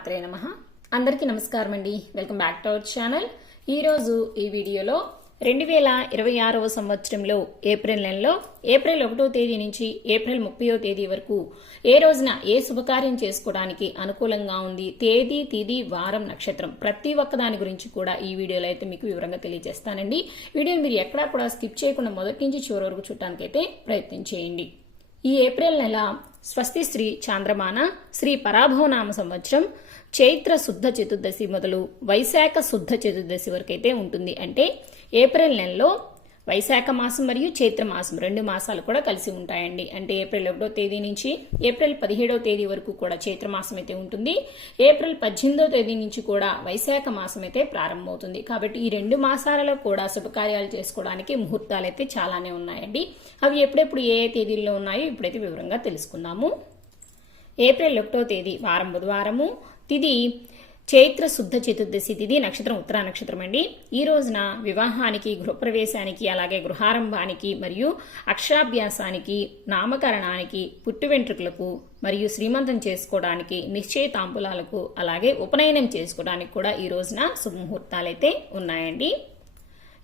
శ్రీమాత్రే నమః. అందరికీ నమస్కారం అండి. Welcome back to our channel. ఈరోజు ఈ వీడియోలో 2026వ సంవత్సరంలో ఏప్రిల్ నెలలో ఏప్రిల్ 1వ తేదీ నుంచి ఏప్రిల్ 30వ తేదీ వరకు ఏ రోజున ఏ శుభకార్యం చేసుకోవడానికి అనుకూలంగా ఉంది, తేదీ, తిథి, వారం, నక్షత్రం ప్రతి ఒక్క దాని గురించి కూడా ఈ వీడియోలో అయితే మీకు వివరంగా తెలియజేస్తానండి. వీడియోని మీరు ఎక్కడా కూడా స్కిప్ చేయకుండా మొదటి నుంచి చివరి వరకు చూడటానికైతే ప్రయత్నం చేయండి. ఈ ఏప్రిల్ నెల స్వస్తి శ్రీ చాంద్రమాన శ్రీ పరాభవనామ సంవత్సరం చైత్ర శుద్ధ చతుర్దశి మొదలు వైశాఖ శుద్ధ చతుర్దశి వరకు అయితే ఉంటుంది. అంటే ఏప్రిల్ నెలలో వైశాఖ మాసం మరియు చైత్ర మాసం 2 మాసాలు కూడా కలిసి ఉంటాయండి. అంటే ఏప్రిల్ 1వ తేదీ నుంచి ఏప్రిల్ 17వ తేదీ వరకు కూడా చైత్ర మాసం అయితే ఉంటుంది. ఏప్రిల్ 18వ తేదీ నుంచి కూడా వైశాఖ మాసం అయితే ప్రారంభమవుతుంది. కాబట్టి ఈ 2 మాసాలలో కూడా శుభకార్యాలు చేసుకోవడానికి ముహూర్తాలు అయితే చాలానే ఉన్నాయండి. అవి ఎప్పుడెప్పుడు ఏ తేదీల్లో ఉన్నాయో ఇప్పుడైతే వివరంగా తెలుసుకుందాము. ఏప్రిల్ 1వ తేదీ వారం బుధవారము, తిథి చైత్ర శుద్ధ చతుర్దశి తిథి, నక్షత్రం ఉత్తరా నక్షత్రం అండి. ఈ రోజున వివాహానికి, గృహప్రవేశానికి, అలాగే గృహారంభానికి మరియు అక్షరాభ్యాసానికి, నామకరణానికి, పుట్టు వెంట్రుకలకు మరియు శ్రీమంతం చేసుకోవడానికి, నిశ్చయితాంబులాలకు, అలాగే ఉపనయనం చేసుకోవడానికి కూడా ఈ రోజున శుభముహూర్తాలైతే ఉన్నాయండి.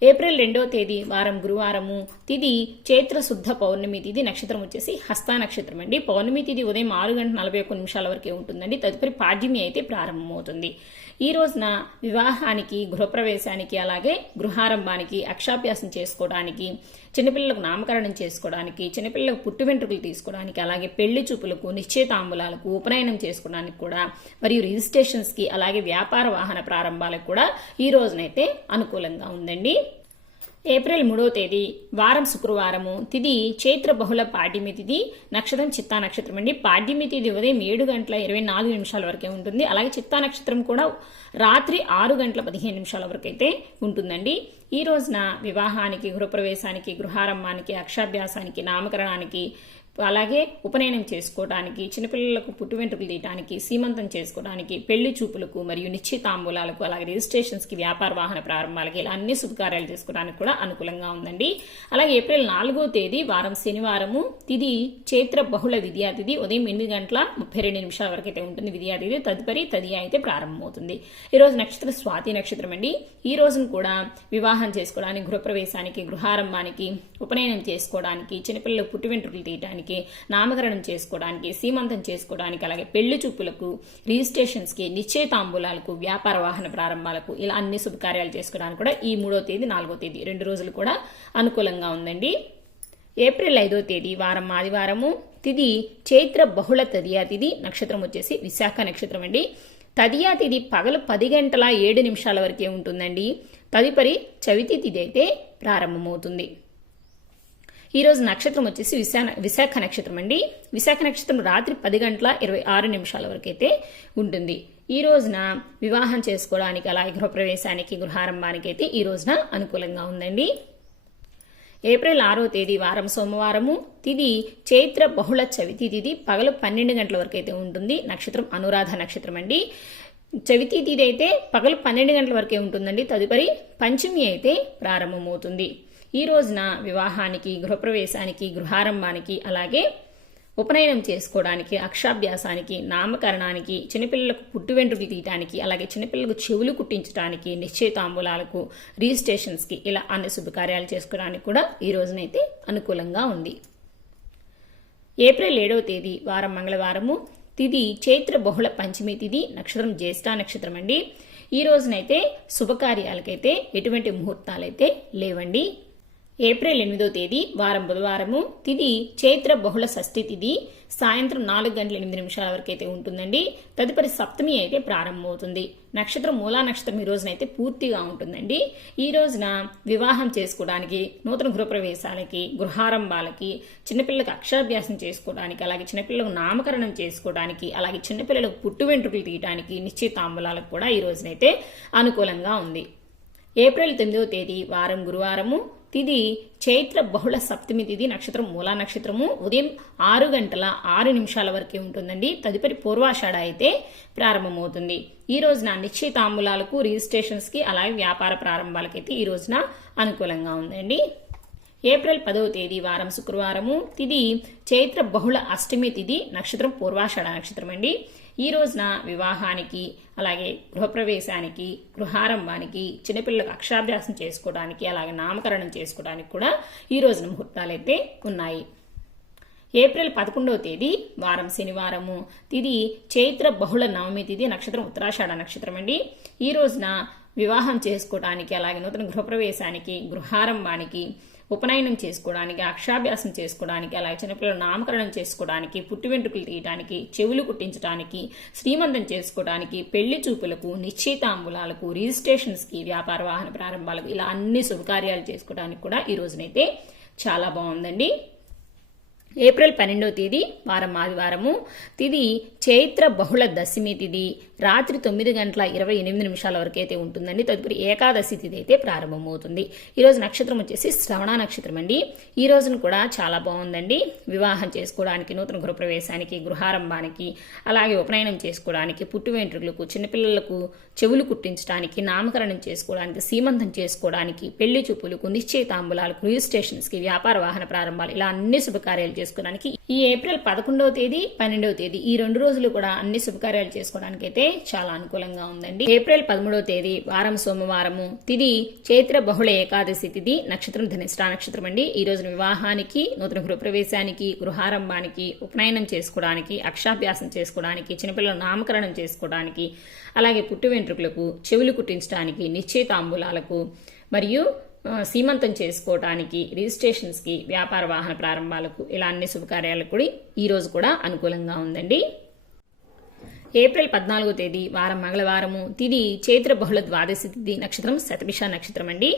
ఏప్రిల్ 2వ తేదీ వారం గురువారము, తిథి చైత్ర శుద్ధ పౌర్ణమి తిథి, నక్షత్రం వచ్చేసి హస్త నక్షత్రం అండి. పౌర్ణమి తిథి ఉదయం 6:41 వరకే ఉంటుందండి. తదుపరి పాడ్యమి అయితే ప్రారంభమవుతుంది. ఈ రోజున వివాహానికి, గృహప్రవేశానికి, అలాగే గృహారంభానికి, అక్షాభ్యాసం చేసుకోవడానికి, చిన్నపిల్లలకు నామకరణం చేసుకోవడానికి, చిన్నపిల్లలకు పుట్టు వెంట్రుకలు తీసుకోవడానికి, అలాగే పెళ్లి చూపులకు, నిశ్చయితాంబులాలకు, ఉపనయనం చేసుకోవడానికి కూడా, మరియు రిజిస్ట్రేషన్స్ కి, అలాగే వ్యాపార వాహన ప్రారంభాలకు కూడా ఈ రోజునైతే అనుకూలంగా ఉందండి. ఏప్రిల్ 3వ తేదీ వారం శుక్రవారము, తిథి చైత్ర బహుళ పాడ్యమి తిథి, నక్షత్రం చిత్తా నక్షత్రం అండి. పాడ్యమి తిథి ఉదయం 7:24 వరకే ఉంటుంది. అలాగే చిత్తా నక్షత్రం కూడా రాత్రి 6:15 వరకు అయితే ఉంటుందండి. ఈ రోజున వివాహానికి, గృహప్రవేశానికి, గృహారంభానికి, అక్షాభ్యాసానికి, నామకరణానికి, అలాగే ఉపనయనం చేసుకోవడానికి, చిన్నపిల్లలకు పుట్టు వెంట్రుకలు తీయడానికి, సీమంతం చేసుకోవడానికి, పెళ్లి చూపులకు మరియు నిశ్చితాంబూలాలకు, అలాగే రిజిస్ట్రేషన్స్ కి, వ్యాపార వాహన ప్రారంభాలకి, ఇలా అన్ని శుభకార్యాలు చేసుకోవడానికి కూడా అనుకూలంగా ఉందండి. అలాగే ఏప్రిల్ 4వ తేదీ వారం శనివారము, తిథి చైత్ర బహుళ విద్యా తిథి ఉదయం 8:32 వరకు అయితే ఉంటుంది విద్యా తిథి. తదుపరి తదియా అయితే ప్రారంభమవుతుంది. ఈ రోజు నక్షత్రం స్వాతి నక్షత్రం అండి. ఈ రోజును కూడా వివాహం చేసుకోవడానికి, గృహప్రవేశానికి, గృహారంభానికి, ఉపనయనం చేసుకోవడానికి, చిన్నపిల్లలకు పుట్టు వెంట్రుకలు తీయడానికి, నామకరణం చేసుకోవడానికి, సీమంతం చేసుకోవడానికి, అలాగే పెళ్లి చూపులకు, రిజిస్ట్రేషన్స్ కి, నిశ్చయితాంబూలాలకు, వ్యాపార వాహన ప్రారంభాలకు, ఇలా అన్ని శుభకార్యాలు చేసుకోవడానికి కూడా ఈ 3వ తేదీ 4వ తేదీ 2 రోజులు కూడా అనుకూలంగా ఉందండి. ఏప్రిల్ 5వ తేదీ వారం ఆదివారము, తిథి చైత్ర బహుళ తదియా తిథి, నక్షత్రం వచ్చేసి విశాఖ నక్షత్రం అండి. తదియా తిథి పగలు 10:07 వరకే ఉంటుందండి. తదుపరి చవితి తిథి అయితే ప్రారంభమవుతుంది. ఈ రోజు నక్షత్రం వచ్చేసి విశాఖ నక్షత్రం అండి. విశాఖ నక్షత్రం రాత్రి 10:26 వరకు అయితే ఉంటుంది. ఈ రోజున వివాహం చేసుకోవడానికి, అలాగే గృహప్రవేశానికి, గృహారంభానికి అయితే ఈ రోజున అనుకూలంగా ఉందండి. ఏప్రిల్ 6వ తేదీ వారం సోమవారము, తిథి చైత్ర బహుళ చవితి తిథి పగలు 12 వరకు అయితే ఉంటుంది. నక్షత్రం అనురాధ నక్షత్రం అండి. చవితి తిథి అయితే పగలు 12 వరకే ఉంటుందండి. తదుపరి పంచమి అయితే ప్రారంభమవుతుంది. ఈ రోజున వివాహానికి, గృహప్రవేశానికి, గృహారంభానికి, అలాగే ఉపనయనం చేసుకోవడానికి, అక్షాభ్యాసానికి, నామకరణానికి, చిన్నపిల్లలకు పుట్టు వెంట్రుకలు తీయడానికి, అలాగే చిన్నపిల్లలకు చెవులు కుట్టించడానికి, నిశ్చయితాంబూలాలకు, రిజిస్ట్రేషన్స్ కి, ఇలా అన్ని శుభకార్యాలు చేసుకోవడానికి కూడా ఈ రోజునైతే అనుకూలంగా ఉంది. ఏప్రిల్ 7వ తేదీ వారం మంగళవారము, తిథి చైత్ర బహుళ పంచమి తిథి, నక్షత్రం జ్యేష్ఠ నక్షత్రం అండి. ఈ రోజునైతే శుభకార్యాలకైతే ఎటువంటి ముహూర్తాలైతే లేవండి. ఏప్రిల్ 8వ తేదీ వారం బుధవారము, తిథి చైత్ర బహుళ షష్ఠి తిథి, సాయంత్రం 4:08 వరకు అయితే ఉంటుందండి. తదుపరి సప్తమి అయితే ప్రారంభమవుతుంది. నక్షత్రం మూలా నక్షత్రం ఈ రోజునైతే పూర్తిగా ఉంటుందండి. ఈ రోజున వివాహం చేసుకోవడానికి, నూతన గృహప్రవేశాలకి, గృహారంభాలకి, చిన్నపిల్లలకు అక్షరాభ్యాసం చేసుకోవడానికి, అలాగే చిన్నపిల్లలకు నామకరణం చేసుకోవడానికి, అలాగే చిన్నపిల్లలకు పుట్టు వెంట్రుకలు తీయడానికి, నిశ్చితాంబులాలకు కూడా ఈ రోజునైతే అనుకూలంగా ఉంది. ఏప్రిల్ 9వ తేదీ వారం గురువారము, తిథి చైత్ర బహుళ సప్తమి తిథి, నక్షత్రం మూలా నక్షత్రము ఉదయం 6:06 వరకే ఉంటుందండి. తదుపరి పూర్వాషాఢ అయితే ప్రారంభమవుతుంది. ఈ రోజున నిశ్చయితాంబులాలకు, రిజిస్ట్రేషన్స్ కి, అలాగే వ్యాపార ప్రారంభాలకైతే ఈ రోజున అనుకూలంగా ఉందండి. ఏప్రిల్ 10వ తేదీ వారం శుక్రవారము, తిది చైత్ర బహుళ అష్టమి తిథి, నక్షత్రం పూర్వాషాఢ నక్షత్రం అండి. ఈ రోజున వివాహానికి, అలాగే గృహప్రవేశానికి, గృహారంభానికి, చిన్నపిల్లలకు అక్షరాభ్యాసం చేసుకోవడానికి, అలాగే నామకరణం చేసుకోవడానికి కూడా ఈ రోజున ముహూర్తాలైతే ఉన్నాయి. ఏప్రిల్ 11వ తేదీ వారం శనివారము, తిది చైత్ర బహుళ నవమి తిథి, నక్షత్రం ఉత్తరాషాఢ నక్షత్రం అండి. ఈ రోజున వివాహం చేసుకోవడానికి, అలాగే నూతన గృహప్రవేశానికి, గృహారంభానికి, ఉపనయనం చేసుకోవడానికి, అక్షరాభ్యాసం చేసుకోవడానికి, అలాగే చిన్నపిల్లలు నామకరణం చేసుకోవడానికి, పుట్టి వెంట్రుకలు తీయడానికి, చెవులు కుట్టించడానికి, శ్రీమంతం చేసుకోవడానికి, పెళ్లి చూపులకు, నిశ్చితాంబులాలకు, రిజిస్ట్రేషన్స్కి, వ్యాపార వాహన ప్రారంభాలకు, ఇలా అన్ని శుభకార్యాలు చేసుకోవడానికి కూడా ఈ రోజునైతే చాలా బాగుందండి. ఏప్రిల్ 12వ తేదీ వారం ఆదివారము, తిది చైత్ర బహుళ దశమి తిథి, రాత్రి 9:28 వరకు అయితే ఉంటుందండి. తదుపరి ఏకాదశి తిథి అయితే ప్రారంభమవుతుంది. ఈరోజు నక్షత్రం వచ్చేసి శ్రవణ నక్షత్రం అండి. ఈ రోజును కూడా చాలా బాగుందండి. వివాహం చేసుకోవడానికి, నూతన గృహప్రవేశానికి, గృహారంభానికి, అలాగే ఉపనయనం చేసుకోవడానికి, పుట్టు వెంట్రుకలకు, చిన్నపిల్లలకు చెవులు కుట్టించడానికి, నామకరణం చేసుకోవడానికి, సీమంతం చేసుకోవడానికి, పెళ్లి చూపులకు, నిశ్చయితాంబులాలకు, రిజిస్ట్రేషన్స్కి, వ్యాపార వాహన ప్రారంభాలు, ఇలా అన్ని శుభకార్యాలు చేసుకోవడానికి ఈ ఏప్రిల్ 11వ తేదీ 12వ తేదీ ఈ 2 రోజులు కూడా అన్ని శుభకార్యాలు చేసుకోవడానికి అయితే చాలా అనుకూలంగా ఉందండి. ఏప్రిల్ 13వ తేదీ వారం సోమవారము, తిది చైత్ర బహుళ ఏకాదశి తిథి, నక్షత్రం ధనిష్ఠా నక్షత్రం అండి. ఈ రోజున వివాహానికి, నూతన గృహప్రవేశానికి, గృహారంభానికి, ఉపనయనం చేసుకోవడానికి, అక్షరాభ్యాసం చేసుకోవడానికి, చిన్నపిల్లల నామకరణం చేసుకోవడానికి, అలాగే పుట్టు వెంట్రుకలకు, చెవులు కుట్టించడానికి, నిశ్చయితాంబులాలకు మరియు సీమంతం చేసుకోవడానికి, రిజిస్ట్రేషన్స్కి, వ్యాపార వాహన ప్రారంభాలకు, ఇలా అన్ని శుభకార్యాలకు కూడా ఈ రోజు కూడా అనుకూలంగా ఉందండి. ఏప్రిల్ 14వ తేదీ వారం మంగళవారము, తిది చైత్ర బహుళ ద్వాదశి తిథి, నక్షత్రం శతభిష నక్షత్రం అండి.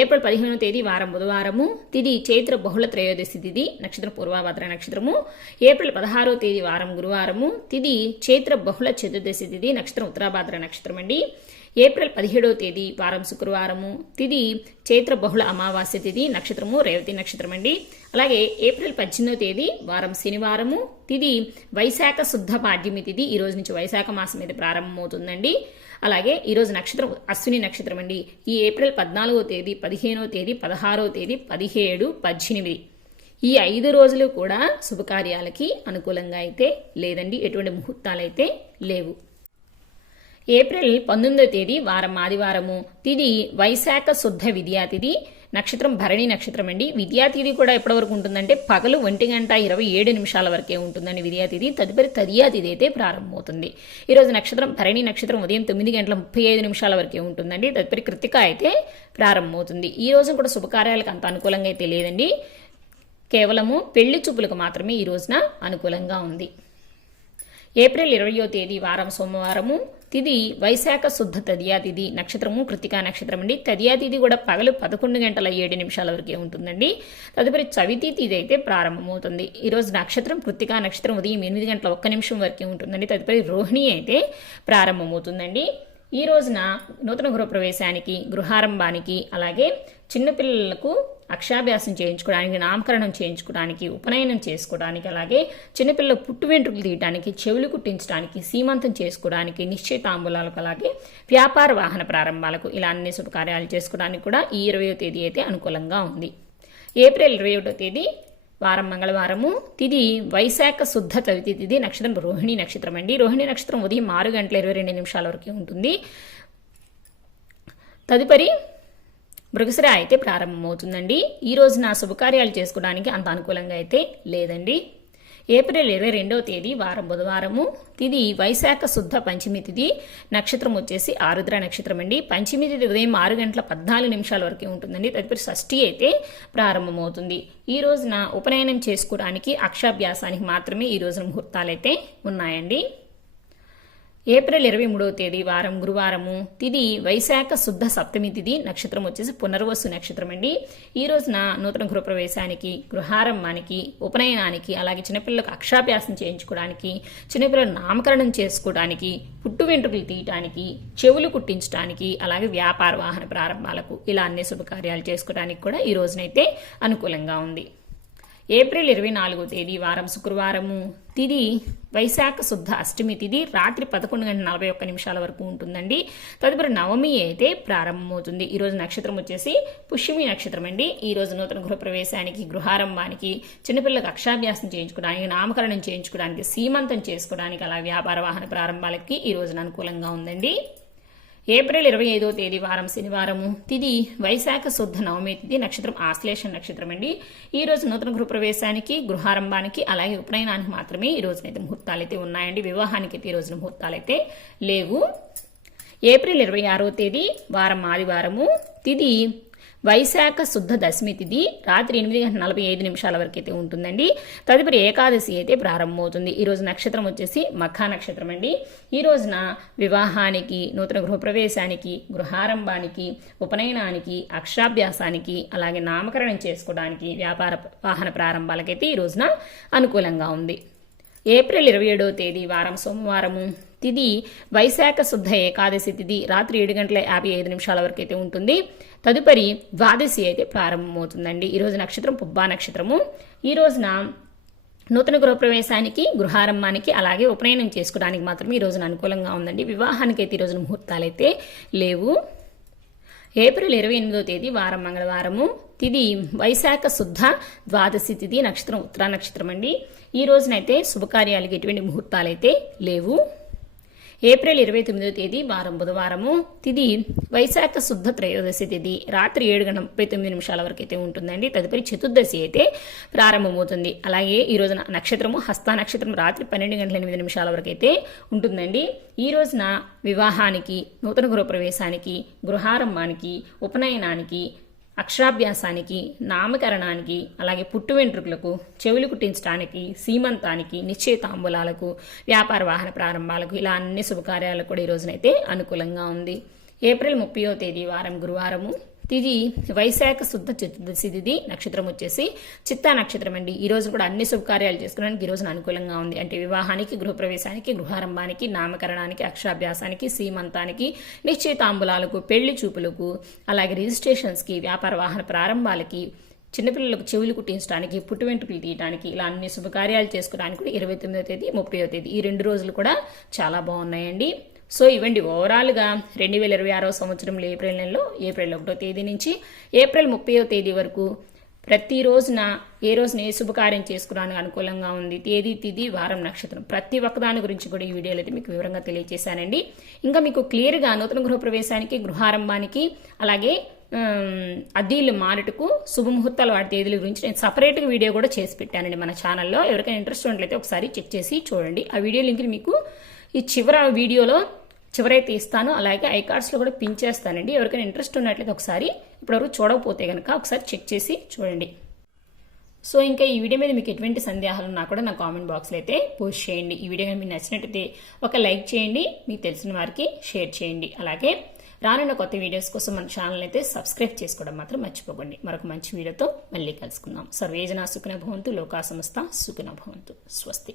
ఏప్రిల్ 15వ తేదీ వారం బుధవారము, తిది చైత్ర బహుళ త్రయోదశి తిథి, నక్షత్రం పూర్వభద్ర నక్షత్రము. ఏప్రిల్ 16వ తేదీ వారం గురువారము, తిది చైత్ర బహుళ చతుర్దశి తిథి, నక్షత్రం ఉత్తరాభద్ర నక్షత్రం అండి. ఏప్రిల్ 17వ తేదీ వారం శుక్రవారము, తిది చైత్ర బహుళ అమావాస్య తిథి, నక్షత్రము రేవతి నక్షత్రం అండి. అలాగే ఏప్రిల్ 18వ తేదీ వారం శనివారము, తిది వైశాఖ శుద్ధ పాడ్యమి తిథి. ఈ రోజు నుంచి వైశాఖ మాసం అయితే ప్రారంభమవుతుందండి. అలాగే ఈ రోజు నక్షత్రం అశ్విని నక్షత్రం అండి. ఈ ఏప్రిల్ 14వ తేదీ, 15వ తేదీ, 16వ తేదీ, 17, 18 ఈ 5 రోజులు కూడా శుభకార్యాలకి అనుకూలంగా అయితే లేదండి. ఎటువంటి ముహూర్తాలైతే లేవు. ఏప్రిల్ 19వ తేదీ వారం ఆదివారము, తిది వైశాఖ శుద్ధ విద్యా తిథి, నక్షత్రం భరణి నక్షత్రం అండి. విద్యా తిథి కూడా ఎప్పటి వరకు ఉంటుందంటే పగలు 1:27 వరకే ఉంటుందండి విద్యా తిథి. తదుపరి తదియా తిథి అయితే ప్రారంభమవుతుంది. ఈరోజు నక్షత్రం భరణి నక్షత్రం ఉదయం 9:35 వరకే ఉంటుందండి. తదుపరి కృత్తిక అయితే ప్రారంభమవుతుంది. ఈ రోజు కూడా శుభకార్యాలకు అంత అనుకూలంగా అయితే లేదండి. కేవలము పెళ్లి చూపులకు మాత్రమే ఈ రోజున అనుకూలంగా ఉంది. ఏప్రిల్ 20వ తేదీ వారం సోమవారము, తిది వైశాఖ శుద్ధ తదియా తిథి, నక్షత్రము కృత్తికా నక్షత్రం అండి. తదియా తిథి కూడా పగలు 11:07 వరకే ఉంటుందండి. తదుపరి చవితి తిథి అయితే ప్రారంభమవుతుంది. ఈరోజు నక్షత్రం కృత్తికా నక్షత్రం ఉదయం 8:01 వరకే ఉంటుందండి. తదుపరి రోహిణి అయితే ప్రారంభమవుతుందండి. ఈ రోజున నూతన గృహప్రవేశానికి, గృహారంభానికి, అలాగే చిన్నపిల్లలకు అక్షరాభ్యాసం చేయించుకోవడానికి, నామకరణం చేయించుకోవడానికి, ఉపనయనం చేసుకోవడానికి, అలాగే చిన్నపిల్లలకు పుట్టు వెంట్రుకలు తీయడానికి, చెవులు కుట్టించడానికి, సీమంతం చేసుకోవడానికి, నిశ్చయితాంబులాలకు, అలాగే వ్యాపార వాహన ప్రారంభాలకు, ఇలా అన్ని శుభకార్యాలు చేసుకోవడానికి కూడా ఈ 20వ తేదీ అయితే అనుకూలంగా ఉంది. ఏప్రిల్ 21వ తేదీ వారం మంగళవారము, తిది వైశాఖ శుద్ధ చవితి తిథి, నక్షత్రం రోహిణి నక్షత్రం అండి. రోహిణి నక్షత్రం ఉదయం 6:22 వరకు ఉంటుంది. తదుపరి మృగశిర అయితే ప్రారంభమవుతుందండి. ఈ రోజున శుభకార్యాలు చేసుకోవడానికి అంత అనుకూలంగా అయితే లేదండి. ఏప్రిల్ 22వ తేదీ వారం బుధవారము, తిది వైశాఖ శుద్ధ పంచమి తిథి, నక్షత్రం వచ్చేసి ఆరుద్ర నక్షత్రం అండి. పంచమి తిథి ఉదయం 6:14 వరకే ఉంటుందండి. తదుపరి షష్ఠి అయితే ప్రారంభమవుతుంది. ఈ రోజున ఉపనయనం చేసుకోవడానికి, అక్షరాభ్యాసానికి మాత్రమే ఈ రోజున ముహూర్తాలైతే ఉన్నాయండి. ఏప్రిల్ 23వ తేదీ వారం గురువారము, తిది వైశాఖ శుద్ధ సప్తమి తిథి, నక్షత్రం వచ్చేసి పునర్వసు నక్షత్రం అండి. ఈ రోజున నూతన గృహప్రవేశానికి, గృహారంభానికి, ఉపనయనానికి, అలాగే చిన్నపిల్లలకు అక్షరాభ్యాసం చేయించుకోవడానికి, చిన్నపిల్లల నామకరణం చేసుకోవడానికి, పుట్టు వెంట్రుకలు తీయటానికి, చెవులు కుట్టించడానికి, అలాగే వ్యాపార వాహన ప్రారంభాలకు, ఇలా అన్ని శుభకార్యాలు చేసుకోవడానికి కూడా ఈ రోజునైతే అనుకూలంగా ఉంది. ఏప్రిల్ 24వ తేదీ వారం శుక్రవారము. తిది వైశాఖ శుద్ధ అష్టమి తిది రాత్రి 11:41 వరకు ఉంటుందండి. తదుపరి నవమి అయితే ప్రారంభమవుతుంది. ఈ రోజు నక్షత్రం వచ్చేసి పుష్యమి నక్షత్రం అండి. ఈ రోజు నూతన గృహప్రవేశానికి, గృహారంభానికి, చిన్నపిల్లలకు అక్షాభ్యాసం చేయించుకోవడానికి, నామకరణం చేయించుకోవడానికి, సీమంతం చేసుకోవడానికి, అలా వ్యాపార వాహన ప్రారంభాలకి ఈ రోజున అనుకూలంగా ఉందండి. ఏప్రిల్ 25వ తేదీ వారం శనివారము. తిది వైశాఖ శుద్ధ నవమి తిది, నక్షత్రం ఆశ్లేష నక్షత్రం అండి. ఈ రోజు నూతన గృహప్రవేశానికి, గృహారంభానికి, అలాగే ఉపనయనానికి మాత్రమే ఈ రోజునైతే ముహూర్తాలైతే ఉన్నాయండి. వివాహానికి అయితే ఈ రోజున ముహూర్తాలైతే లేవు. ఏప్రిల్ 26వ తేదీ వారం ఆదివారము. తిది వైశాఖ శుద్ధ దశమి తిది రాత్రి 8:45 వరకు అయితే ఉంటుందండి. తదుపరి ఏకాదశి అయితే ప్రారంభమవుతుంది. ఈ రోజు నక్షత్రం వచ్చేసి మఖా నక్షత్రం అండి. ఈ రోజున వివాహానికి, నూతన గృహప్రవేశానికి, గృహారంభానికి, ఉపనయనానికి, అక్షరాభ్యాసానికి, అలాగే నామకరణం చేసుకోవడానికి, వ్యాపార వాహన ప్రారంభాలకైతే ఈ రోజున అనుకూలంగా ఉంది. ఏప్రిల్ 27వ తేదీ వారం సోమవారము. తిది వైశాఖ శుద్ధ ఏకాదశి తిది రాత్రి 7:55 వరకు అయితే ఉంటుంది. తదుపరి ద్వాదశి అయితే ప్రారంభమవుతుందండి. ఈ రోజు నక్షత్రం పుబ్బా నక్షత్రము. ఈ రోజున నూతన గృహప్రవేశానికి, గృహారంభానికి, అలాగే ఉపనయనం చేసుకోవడానికి మాత్రమే ఈ రోజున అనుకూలంగా ఉందండి. వివాహానికి అయితే ఈ రోజున ముహూర్తాలైతే లేవు. ఏప్రిల్ 28వ తేదీ వారం మంగళవారము. తిది వైశాఖ శుద్ధ ద్వాదశి తిది, నక్షత్రం ఉత్తరా నక్షత్రం అండి. ఈ రోజునైతే శుభకార్యాలకి ఎటువంటి ముహూర్తాలైతే లేవు. ఏప్రిల్ 29వ తేదీ వారం బుధవారము. తిది వైశాఖ శుద్ధ త్రయోదశి తిది రాత్రి 7:39 వరకు అయితే ఉంటుందండి. తదుపరి చతుర్దశి అయితే ప్రారంభమవుతుంది. అలాగే ఈ రోజున నక్షత్రము హస్త నక్షత్రం రాత్రి 12:08 వరకు అయితే ఉంటుందండి. ఈ రోజున వివాహానికి, నూతన గృహప్రవేశానికి, గృహారంభానికి, ఉపనయనానికి, అక్షరాభ్యాసానికి, నామకరణానికి, అలాగే పుట్టు వెంట్రుకలకు, చెవులు కుట్టించడానికి, సీమంతానికి, నిశ్చయితాంబూలాలకు, వ్యాపార వాహన ప్రారంభాలకు, ఇలా అన్ని శుభకార్యాలకు కూడా ఈ రోజునైతే అనుకూలంగా ఉంది. ఏప్రిల్ 30వ తేదీ వారం గురువారము. తిది వైశాఖ శుద్ధ చతుర్దశి తిది, నక్షత్రం వచ్చేసి చిత్తా నక్షత్రం అండి. ఈ రోజు కూడా అన్ని శుభకార్యాలు చేసుకోవడానికి ఈ రోజున అనుకూలంగా ఉంది. అంటే వివాహానికి, గృహప్రవేశానికి, గృహారంభానికి, నామకరణానికి, అక్షరాభ్యాసానికి, సీమంతానికి, నిశ్చయితాంబులాలకు, పెళ్లి చూపులకు, అలాగే రిజిస్ట్రేషన్స్కి, వ్యాపార వాహన ప్రారంభాలకి, చిన్నపిల్లలకు చెవులు కుట్టించడానికి, పుట్టు వెంట్రుకలు తీయడానికి, ఇలా అన్ని శుభకార్యాలు చేసుకోవడానికి కూడా 29వ తేదీ, 30వ తేదీ ఈ 2 రోజులు కూడా చాలా బాగున్నాయండి. సో ఇవండి ఓవరాల్గా 2026వ సంవత్సరంలో ఏప్రిల్ నెలలో ఏప్రిల్ 1వ తేదీ నుంచి ఏప్రిల్ 30వ తేదీ వరకు ప్రతి రోజున ఏ రోజున ఏ శుభకార్యం చేసుకోవడానికి అనుకూలంగా ఉంది, తేదీ, తిథి, వారం, నక్షత్రం, ప్రతి ఒక్కదాని గురించి కూడా ఈ వీడియోలో అయితే మీకు వివరంగా తెలియజేశానండి. ఇంకా మీకు క్లియర్గా నూతన గృహప్రవేశానికి, గృహారంభానికి, అలాగే అద్దీలు మారుటకు శుభముహూర్తాలు వాటి తేదీల గురించి నేను సపరేట్గా వీడియో కూడా చేసి పెట్టానండి మన ఛానల్లో. ఎవరికైనా ఇంట్రెస్ట్ ఉన్నట్లయితే ఒకసారి చెక్ చేసి చూడండి. ఆ వీడియో లింక్ మీకు ఈ వీడియోలో చివరైతే ఇస్తాను. అలాగే ఐకార్డ్స్లో కూడా పిన్ చేస్తానండి. ఎవరికైనా ఇంట్రెస్ట్ ఉన్నట్లయితే ఒకసారి ఇప్పటివరకు చూడకపోతే కనుక ఒకసారి చెక్ చేసి చూడండి. సో ఇంకా ఈ వీడియో మీద మీకు ఎటువంటి సందేహాలు ఉన్నా కూడా నా కామెంట్ బాక్స్లో అయితే పోస్ట్ చేయండి. ఈ వీడియో మీకు నచ్చినట్టయితే ఒక లైక్ చేయండి, మీకు తెలిసిన వారికి షేర్ చేయండి. అలాగే రానున్న కొత్త వీడియోస్ కోసం మన ఛానల్ అయితే సబ్స్క్రైబ్ చేసుకోవడం మాత్రం మర్చిపోకండి. మరొక మంచి వీడియోతో మళ్ళీ కలుసుకుందాం. సర్వేజన సుఖినో భవంతు, లోకా సమస్త సుఖినో భవంతు. స్వస్తి.